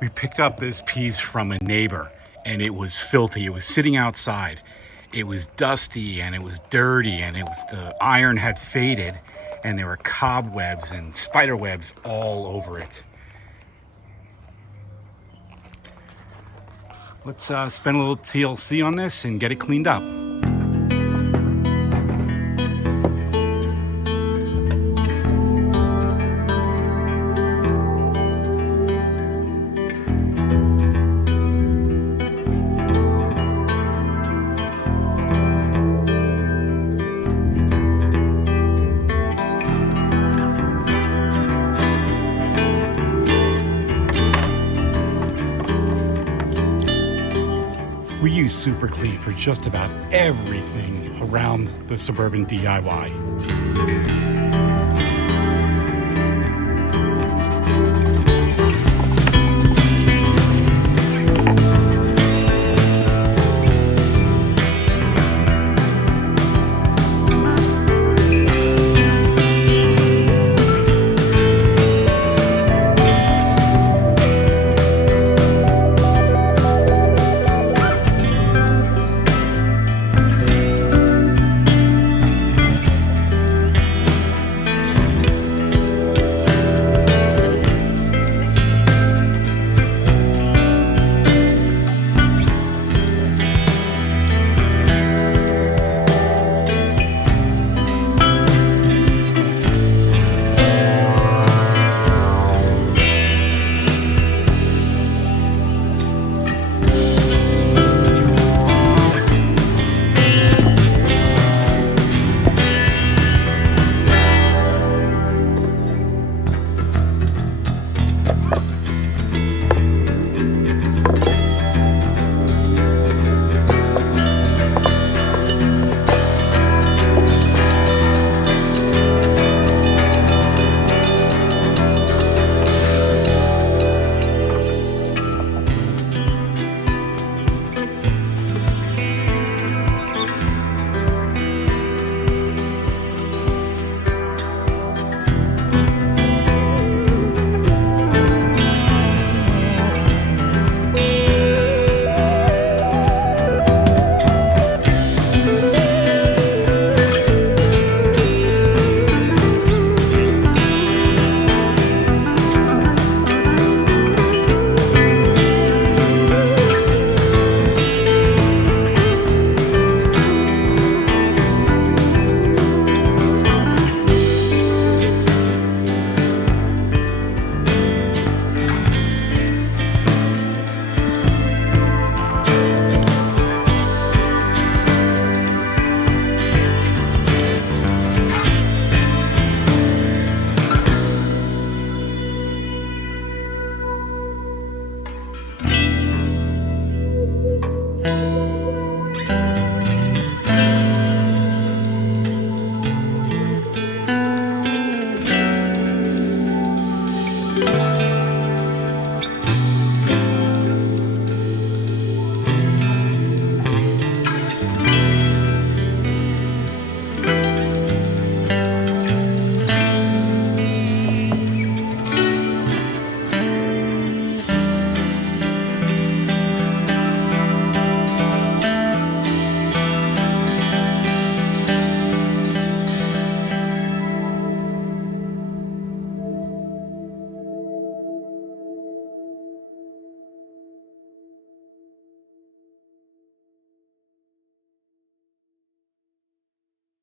We picked up this piece from a neighbor and it was filthy. It was sitting outside. It was dusty and it was dirty and the iron had faded and there were cobwebs and spider webs all over it. Let's spend a little TLC on this and get it cleaned up. We use Super Clean for just about everything around the suburban DIY.